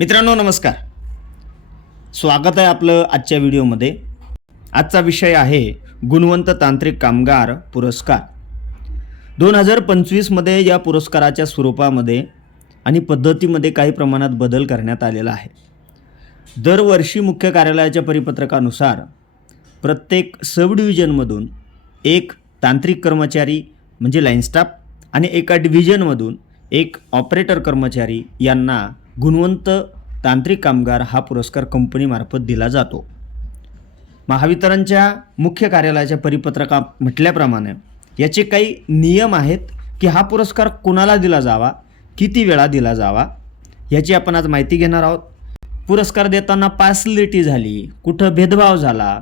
मित्रांनो नमस्कार. स्वागत आहे आपलं आजच्या व्हिडिओमध्ये. आजचा विषय आहे गुणवंत तांत्रिक कामगार पुरस्कार. दोन हजार पंचवीसमध्ये या पुरस्काराच्या स्वरूपामध्ये आणि पद्धतीमध्ये काही प्रमाणात बदल करण्यात आलेला आहे. दरवर्षी मुख्य कार्यालयाच्या परिपत्रकानुसार प्रत्येक सब डिव्हिजनमधून एक तांत्रिक कर्मचारी म्हणजे लाईन स्टाफ आणि एका डिव्हिजनमधून एक ऑपरेटर कर्मचारी यांना गुणवंत तांत्रिक कामगार हा पुरस्कार कंपनीमार्फत दिला जातो. महावितरणच्या मुख्य कार्यालयाच्या परिपत्रका म्हटल्याप्रमाणे याचे काही नियम आहेत की हा पुरस्कार कुणाला दिला जावा किती वेळा दिला जावा याची आपण आज माहिती घेणार आहोत. पुरस्कार देताना पार्सलिटी झाली कुठं भेदभाव झाला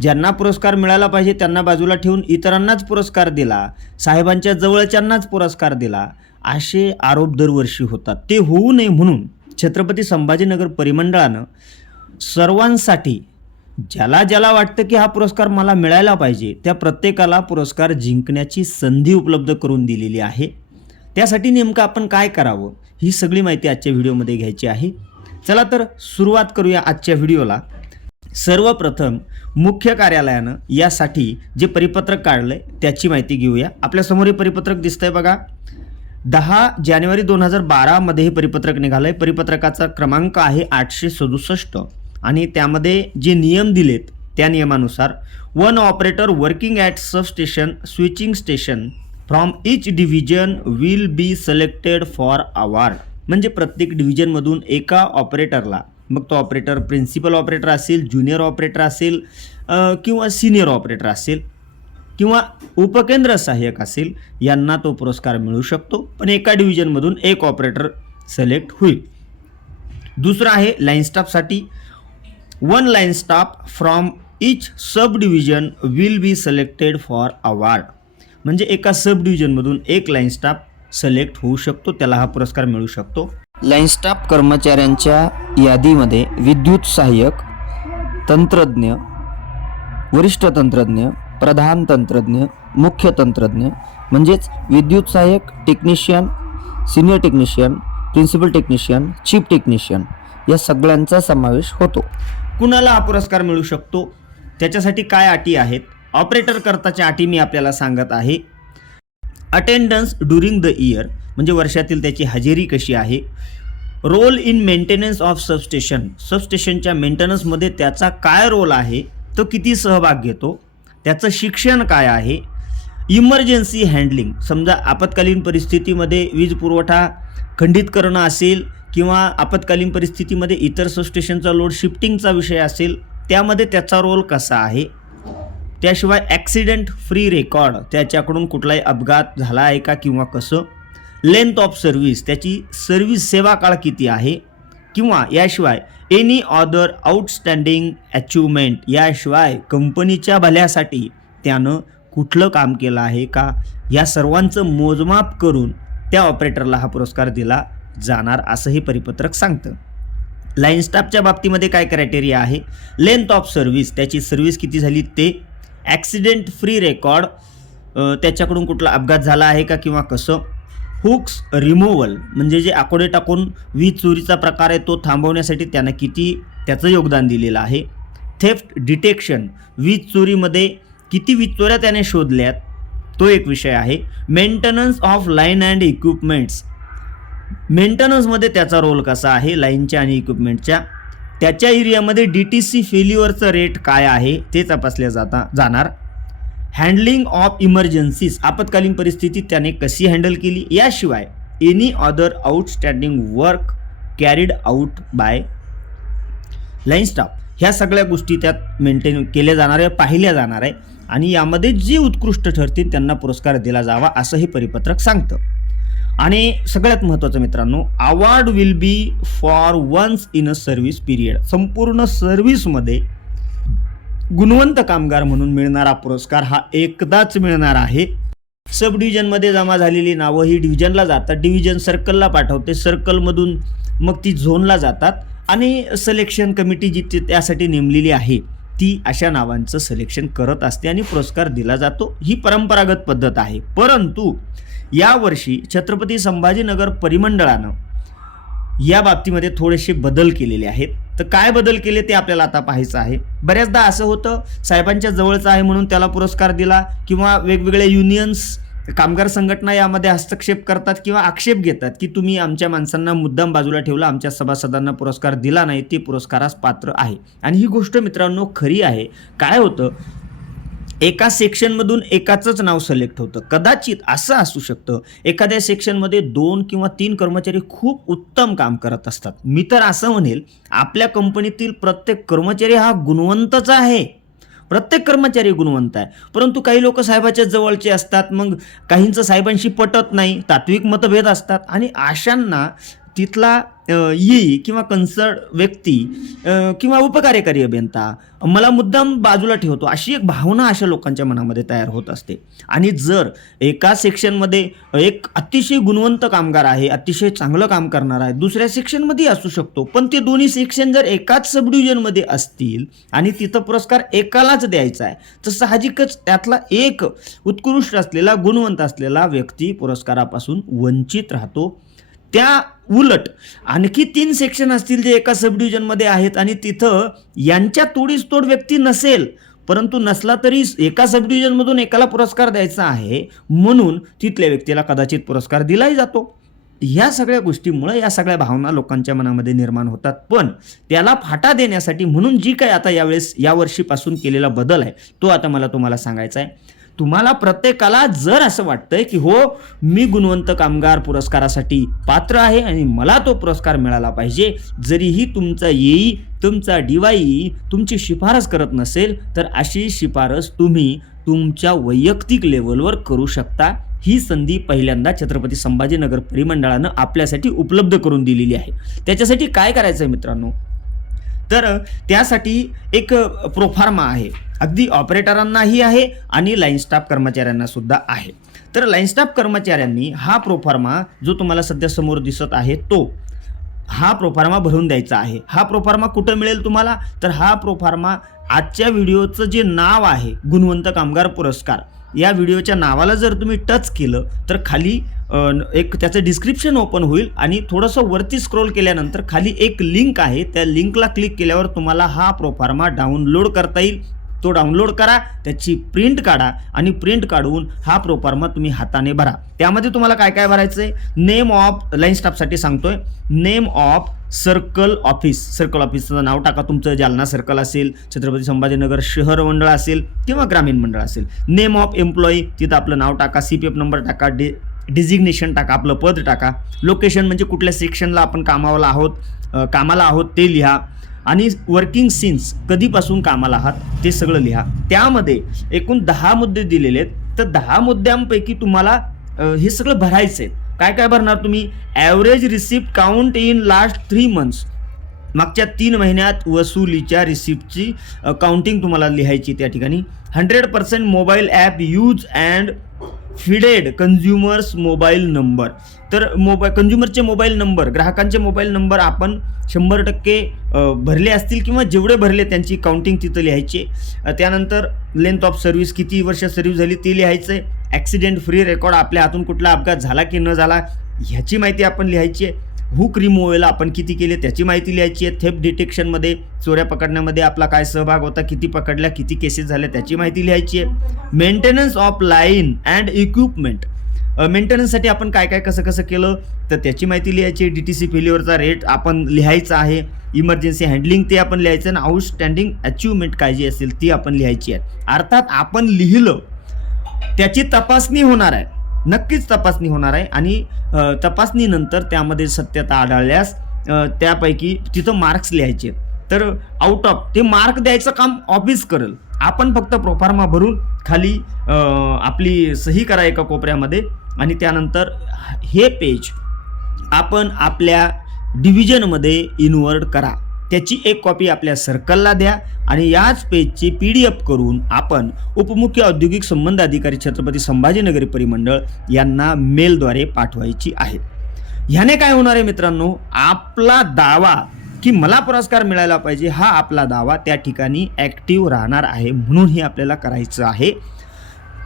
ज्यांना पुरस्कार मिळाला पाहिजे त्यांना बाजूला ठेवून इतरांनाच पुरस्कार दिला साहेबांच्या जवळच्यांनाच पुरस्कार दिला असे आरोप दरवर्षी होतात. ते होऊ नये म्हणून छत्रपती संभाजीनगर परिमंडळानं सर्वांसाठी ज्याला ज्याला वाटतं की हा पुरस्कार मला मिळायला पाहिजे त्या प्रत्येकाला पुरस्कार जिंकण्याची संधी उपलब्ध करून दिलेली आहे. त्यासाठी नेमकं आपण काय करावं ही सगळी माहिती आजच्या व्हिडिओमध्ये घ्यायची आहे. चला तर सुरुवात करूया आजच्या व्हिडिओला. सर्वप्रथम मुख्य कार्यालयानं यासाठी जे परिपत्रक काढलं आहे त्याची माहिती घेऊया. आपल्यासमोर हे परिपत्रक दिसतंय बघा. दहा जानेवारी दोन हजार बारामध्ये हे परिपत्रक निघालं आहे परिपत्रकाचा क्रमांक आहे आठशे सदुसष्ट. आणि त्यामध्ये जे नियम दिलेत त्या नियमानुसार one operator working at sub station switching station from each division will be selected for award म्हणजे प्रत्येक डिव्हिजनमधून एका ऑपरेटरला मग तो ऑपरेटर प्रिन्सिपल ऑपरेटर असेल ज्युनियर ऑपरेटर असेल किंवा सिनियर ऑपरेटर असेल किंवा उपकेंद्र सहाय्यक असेल यांना तो पुरस्कार मिळू शकतो पण एका डिव्हिजनमधून एक ऑपरेटर सिलेक्ट होईल. दुसरं आहे line स्टाफसाठी one line staff from each sub division will be selected for award म्हणजे एका सब डिव्हिजनमधून एक लाईन स्टाफ सिलेक्ट होऊ शकतो त्याला हा पुरस्कार मिळू शकतो. लाईन स्टाफ कर्मचाऱ्यांच्या यादीमध्ये विद्युत सहाय्यक तंत्रज्ञ वरिष्ठ तंत्रज्ञ प्रधान तंत्रज्ञ मुख्य तंत्रज्ञ म्हणजेच विद्युत सहाय्यक technician senior technician principal technician chief technician या सगळ्यांचा समावेश होतो. कुणाला हा पुरस्कार मिळू शकतो? त्याच्यासाठी काय अटी आहेत? ऑपरेटर करताच्या अटी मी आपल्याला सांगत आहे. अटेंडन्स ड्युरिंग द इयर म्हणजे वर्षातील त्याची हजेरी कशी आहे? Role in maintenance of substation सबस्टेशनच्या मेंटेनन्समध्ये त्याचा काय रोल आहे? तो किती सहभाग घेतो? त्याचं शिक्षण काय आहे? इमर्जन्सी हँडलिंग समजा आपत्कालीन परिस्थितीमध्ये वीज पुरवठा खंडित करणं असेल किंवा आपत्कालीन परिस्थितीमध्ये इतर सबस्टेशनचा लोड शिफ्टिंगचा विषय असेल त्यामध्ये त्याचा रोल कसा आहे? त्याशिवाय ॲक्सिडेंट फ्री रेकॉर्ड त्याच्याकडून कुठलाही अपघात झाला आहे का किंवा कसं? लेंथ ऑफ सर्व्हिस त्याची सर्व्हिस सेवा काळ किती आहे? किंवा याशिवाय एनी ऑदर आउटस्टँडिंग अचिव्हमेंट याशिवाय कंपनीच्या भल्यासाठी त्यानं कुठलं काम केलं आहे का? या सर्वांचं मोजमाप करून त्या ऑपरेटरला हा पुरस्कार दिला जाणार असंही परिपत्रक सांगतं. लाईन स्टाफच्या बाबतीमध्ये काय क्रायटेरिया आहे? लेंथ ऑफ सर्व्हिस त्याची सर्व्हिस किती झाली ते? ॲक्सिडेंट फ्री रेकॉर्ड त्याच्याकडून कुठला अपघात झाला आहे का किंवा कसं? हुक्स रिमूव्हल म्हणजे जे आकोडे टाकून वीज चोरीचा प्रकार आहे तो थांबवण्यासाठी त्यानं किती त्याचं योगदान दिलेलं आहे. थेफ्ट डिटेक्शन वीज चोरीमध्ये किती वीज चोऱ्या त्याने शोधल्यात तो एक विषय आहे. Maintenance of line and equipments मेंटेनन्समध्ये त्याचा रोल कसा आहे लाईनच्या आणि इक्विपमेंटच्या त्याच्या एरियामध्ये डी टी सी फेल्युअरचं रेट काय आहे ते तपासल्या जाता जाणार. हँडलिंग ऑफ इमर्जन्सीज आपत्कालीन परिस्थिती त्याने कशी हँडल केली? याशिवाय any other outstanding work carried out by line staff ह्या सगळ्या गोष्टी त्यात मेंटेन केल्या जाणार आहे पाहिल्या जाणार आहे आणि यामध्ये जे उत्कृष्ट ठरतील त्यांना पुरस्कार दिला जावा असं हे परिपत्रक सांगतं. आणि सगळ्यात महत्त्वाचं मित्रांनो award will be for once in a service period संपूर्ण सर्व्हिसमध्ये गुणवंत कामगार म्हणून मिळणारा पुरस्कार हा एकदाच मिळणार आहे. सब डिव्हिजनमध्ये जमा झालेली नावं ही डिव्हिजनला जातात. डिव्हिजन सर्कलला पाठवते. सर्कलमधून मग ती झोनला जातात. आणि सिलेक्शन कमिटी जी त्यासाठी नेमलेली आहे ती अशा नावांचं सिलेक्शन करत असते आणि पुरस्कार दिला जातो. ही परंपरागत पद्धत आहे. परंतु यावर्षी छत्रपती संभाजीनगर परिमंडळानं या बाबतीमध्ये थोडेसे बदल केलेले आहेत. तर काय बदल केले ते आपल्याला आता पाहायचं आहे. बऱ्याचदा असं होतं साहेबांच्या जवळचं आहे म्हणून त्याला पुरस्कार दिला किंवा वेगवेगळ्या युनियन्स कामगार संघटना यामध्ये हस्तक्षेप करतात किंवा आक्षेप घेतात की तुम्ही आमच्या माणसांना मुद्दाम बाजूला ठेवला आमच्या सभासदांना पुरस्कार दिला नाही ते पुरस्कारास पात्र आहे. आणि ही गोष्ट मित्रांनो खरी आहे. काय होतं एका सेक्शनमधून एकाचंच नाव सिलेक्ट होतं. कदाचित असं असू शकतं. एखाद्या सेक्शनमध्ये दोन किंवा तीन कर्मचारी खूप उत्तम काम करत असतात. मी तर असं म्हणेल आपल्या कंपनीतील प्रत्येक कर्मचारी हा गुणवंतच आहे. प्रत्येक कर्मचारी गुणवंत आहे. परंतु काही लोक साहेबाच्या जवळचे असतात मग काहींचं साहेबांशी पटत नाही तात्विक मतभेद असतात आणि अशांना तिथला ई किंवा कन्सर्ट व्यक्ती किंवा उपकार्यकारी अभियंता मला मुद्दाम बाजूला ठेवतो. अशी एक भावना अशा लोकांच्या मनामध्ये तयार होत असते. आणि जर एका सेक्शनमध्ये एक अतिशय गुणवंत कामगार आहे अतिशय चांगलं काम करणार आहे दुसऱ्या सेक्शनमध्ये असू शकतो. पण ते दोन्ही सेक्शन जर एकाच सब डिव्हिजनमध्ये असतील आणि तिथं पुरस्कार एकालाच द्यायचा आहे तर साहजिकच त्यातला एक उत्कृष्ट असलेला गुणवंत असलेला व्यक्ती पुरस्कारापासून वंचित राहतो. त्या उलट. आणखी तीन सेक्शन असतील जे एका सब डिव्हिजनमध्ये आहेत आणि तिथं यांच्या तोडीस तोड व्यक्ती नसेल परंतु नसला तरी एका सब डिव्हिजनमधून एकाला पुरस्कार द्यायचा आहे म्हणून तिथल्या व्यक्तीला कदाचित पुरस्कार दिलाही जातो. ह्या सगळ्या गोष्टीमुळे या सगळ्या भावना लोकांच्या मनामध्ये निर्माण होतात. पण त्याला फाटा देण्यासाठी म्हणून जी काय आता यावेळेस यावर्षीपासून केलेला बदल आहे तो आता मला तुम्हाला सांगायचा आहे. तुम्हाला प्रत्येकाला जर असं वाटतंय की हो मी गुणवंत कामगार पुरस्कारासाठी पात्र आहे आणि मला तो पुरस्कार मिळाला पाहिजे जरीही तुमचा येई तुमचा डीवाई तुमची शिफारस करत नसेल तर अशी शिफारस तुम्ही तुमच्या वैयक्तिक लेवलवर करू शकता. ही संधी पहिल्यांदा छत्रपती संभाजीनगर परिमंडळानं आपल्यासाठी उपलब्ध करून दिलेली आहे. त्याच्यासाठी काय करायचं आहे मित्रांनो? तर त्यासाठी एक प्रोफार्मा आहे. अगदी ऑपरेटरांनाही आहे आणि लाईन स्टाफ कर्मचाऱ्यांना सुद्धा आहे. तर लाईन स्टाफ कर्मचाऱ्यांनी हा प्रोफार्मा जो तुम्हाला सध्या समोर दिसत आहे तो हा प्रोफार्मा भरून द्यायचा आहे. हा प्रोफार्मा कुठं मिळेल तुम्हाला? तर हा प्रोफार्मा आजच्या व्हिडिओचं जे नाव आहे गुणवंत कामगार पुरस्कार या व्हिडिओच्या नावाला जर तुम्ही टच केलं तर खाली एक त्याचं डिस्क्रिप्शन ओपन होईल आणि थोडंसं वरती स्क्रोल केल्यानंतर खाली एक लिंक आहे त्या लिंकला क्लिक केल्यावर तुम्हाला हा प्रोफार्मा डाउनलोड करता येईल. तो डाउनलोड करा त्याची प्रिंट काढा आणि प्रिंट काढून हा प्रोफार्मा तुम्ही हाताने भरा. त्यामध्ये तुम्हाला काय काय भरायचं आहे नेम ऑफ लाईन स्टाफसाठी सांगतोय. Name of circle office circle ऑफिसचं नाव टाका तुमचं. जालना सर्कल असेल छत्रपती संभाजीनगर शहर मंडळ असेल किंवा ग्रामीण मंडळ असेल. नेम ऑफ एम्प्लॉई तिथं आपलं नाव टाका सी पी एफ नंबर टाका डे डिझिग्नेशन टाका आपलं पद टाका. लोकेशन म्हणजे कुठल्या सेक्शनला आपण कामाला आहोत कामाला आहोत ते लिहा. आणि वर्किंग सीन्स कधीपासून कामाला आहात ते सगळं लिहा. त्यामध्ये एकूण दहा मुद्दे दिलेले आहेत. तर दहा मुद्द्यांपैकी तुम्हाला हे सगळं भरायचं आहे काय काय भरणार तुम्ही? Average receipt count in last three months मागच्या तीन महिन्यात वसुलीच्या रिसिप्टची काउंटिंग तुम्हाला लिहायची त्या ठिकाणी. Hundred percent mobile app use and feeded consumers mobile number तर मोबाईल कन्झ्युमरचे मोबाईल नंबर ग्राहकांचे मोबाईल नंबर आपण शंभर टक्के भरले असतील किंवा जेवढे भरले त्यांची काउंटिंग तिथं लिहायची. त्यानंतर लेंथ ऑफ सर्व्हिस किती वर्ष सर्व्हिस झाली ते लिहायचं. आहे ॲक्सिडेंट फ्री रेकॉर्ड आपल्या हातून कुठला अपघात झाला की न झाला ह्याची माहिती आपण लिहायची आहे. हुक रिमूव्हल आपण किती केले त्याची माहिती लिहायची आहे. थेप डिटेक्शनमध्ये चोऱ्या पकडण्यामध्ये आपला काय सहभाग होता किती पकडल्या किती केसेस झाल्या त्याची माहिती लिहायची आहे. Maintenance of line and equipment मेंटेनन्ससाठी आपण काय काय कसं कसं केलं तर त्याची माहिती लिहायची डी टी सी फेल्युअरचा रेट आपण लिहायचा आहे. इमर्जन्सी हँडलिंग ते आपण लिहायचं आणि आउटस्टँडिंग अचिव्हमेंट काय जी असेल ती आपण लिहायची आहे. अर्थात आपण लिहिलं त्याची तपासणी होणार आहे. नक्कीच तपासणी होणार आहे आणि तपासणीनंतर त्यामध्ये सत्यता आढळल्यास त्यापैकी तिथं मार्क्स लिहायचे. तर आउट ऑफ ते मार्क द्यायचं काम ऑफिस करेल. आपण फक्त प्रोफार्मा भरून खाली आपली सही करा एका कोपऱ्यामध्ये आणि त्यानंतर हे पेज आपण आपल्या डिव्हिजनमध्ये इन्वर्ट करा. त्याची एक कॉपी आपल्या सर्कलला द्या आणि याच पेजची पी डी एफ करून आपण उपमुख्य औद्योगिक संबंध अधिकारी छत्रपती संभाजीनगर परिमंडळ यांना मेलद्वारे पाठवायची आहे. ह्याने काय होणार आहे मित्रांनो? आपला दावा की मला पुरस्कार मिळायला पाहिजे हा आपला दावा त्या ठिकाणी ॲक्टिव्ह राहणार आहे म्हणून हे आपल्याला करायचं आहे.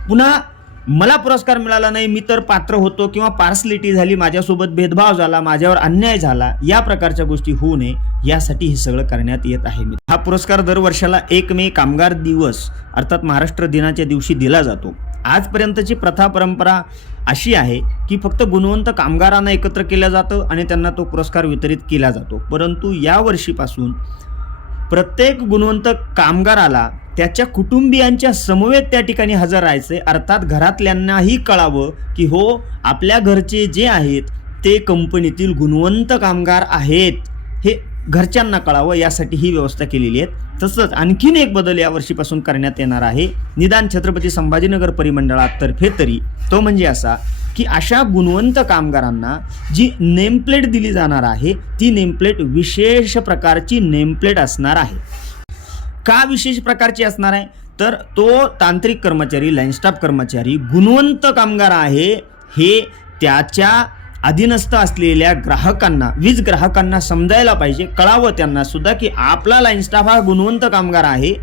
पुन्हा मला पुरस्कार मिळाला नाही मी तर पात्र होतो किंवा पार्सलिटी झाली माझ्यासोबत भेदभाव झाला माझ्यावर अन्याय झाला या प्रकारच्या गोष्टी होऊ नये यासाठी हे सगळं करण्यात येत आहे हा पुरस्कार दरवर्षाला एक मे कामगार दिवस अर्थात महाराष्ट्र दिनाच्या दिवशी दिला जातो. आजपर्यंतची प्रथा परंपरा अशी आहे की फक्त गुणवंत कामगारांना एकत्र केलं जातं आणि त्यांना तो पुरस्कार वितरित केला जातो. परंतु या वर्षीपासून प्रत्येक गुणवंत कामगाराला त्याच्या कुटुंबियांच्या समवेत त्या ठिकाणी हजर राहायचे. अर्थात घरातल्यांनाही कळावं की हो आपल्या घरचे जे आहेत ते कंपनीतील गुणवंत कामगार आहेत. हे घरच्यांना कळावं यासाठी ही व्यवस्था केलेली आहे. तसंच आणखीन एक बदल यावर्षीपासून करण्यात येणार आहे. निदान छत्रपती संभाजीनगर परिमंडळातर्फे तरी. तो म्हणजे असा की अशा गुणवंत कामगारांना जी नेमप्लेट दिली जाणार आहे ती नेमप्लेट विशेष प्रकारची नेमप्लेट असणार आहे. का विशेष प्रकारची असणार आहे? तर तो तांत्रिक कर्मचारी लाईनस्टाफ कर्मचारी गुणवंत कामगार आहे हे त्याच्या अधीनस्थ असलेल्या ग्राहकांना वीज ग्राहकांना समजायला पाहिजे. कळावं त्यांना सुद्धा की आपला लाईनस्टाफ हा गुणवंत कामगार आहे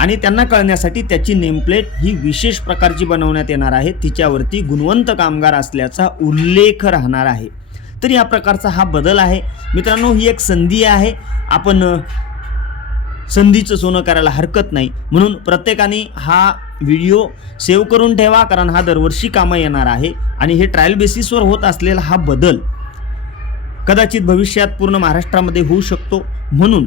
आणि त्यांना कळण्यासाठी त्याची नेमप्लेट ही विशेष प्रकारची बनवण्यात येणार आहे. तिच्यावरती गुणवंत कामगार असल्याचा उल्लेख राहणार आहे. तर या प्रकारचा हा बदल आहे. मित्रांनो ही एक संधी आहे. आपण संधीचं सोनं करायला हरकत नाही. म्हणून प्रत्येकाने हा व्हिडिओ सेव्ह करून ठेवा कारण हा दरवर्षी कामं येणार आहे आणि हे ट्रायल बेसिसवर होत असलेला हा बदल कदाचित भविष्यात पूर्ण महाराष्ट्रामध्ये होऊ शकतो. म्हणून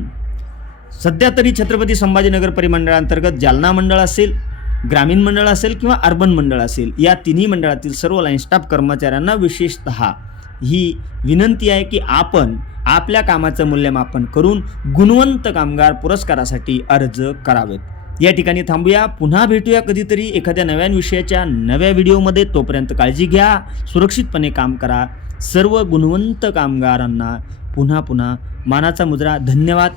सध्या तरी छत्रपती संभाजीनगर परिमंडळांतर्गत जालना मंडळ असेल ग्रामीण मंडळ असेल किंवा अर्बन मंडळ असेल या तिन्ही मंडळातील सर्व लाईन स्टाफ कर्मचाऱ्यांना विशेषत ही विनंती आहे की आपण आपल्या कामाचं मूल्यमापन करून गुणवंत कामगार पुरस्कारासाठी अर्ज करावेत. या ठिकाणी थांबूया. पुन्हा भेटूया कधीतरी एखाद्या नव्या विषयाच्या नव्या व्हिडिओमध्ये. तोपर्यंत काळजी घ्या सुरक्षितपणे काम करा. सर्व गुणवंत कामगारांना पुन्हा पुन्हा मानाचा मुद्रा. धन्यवाद.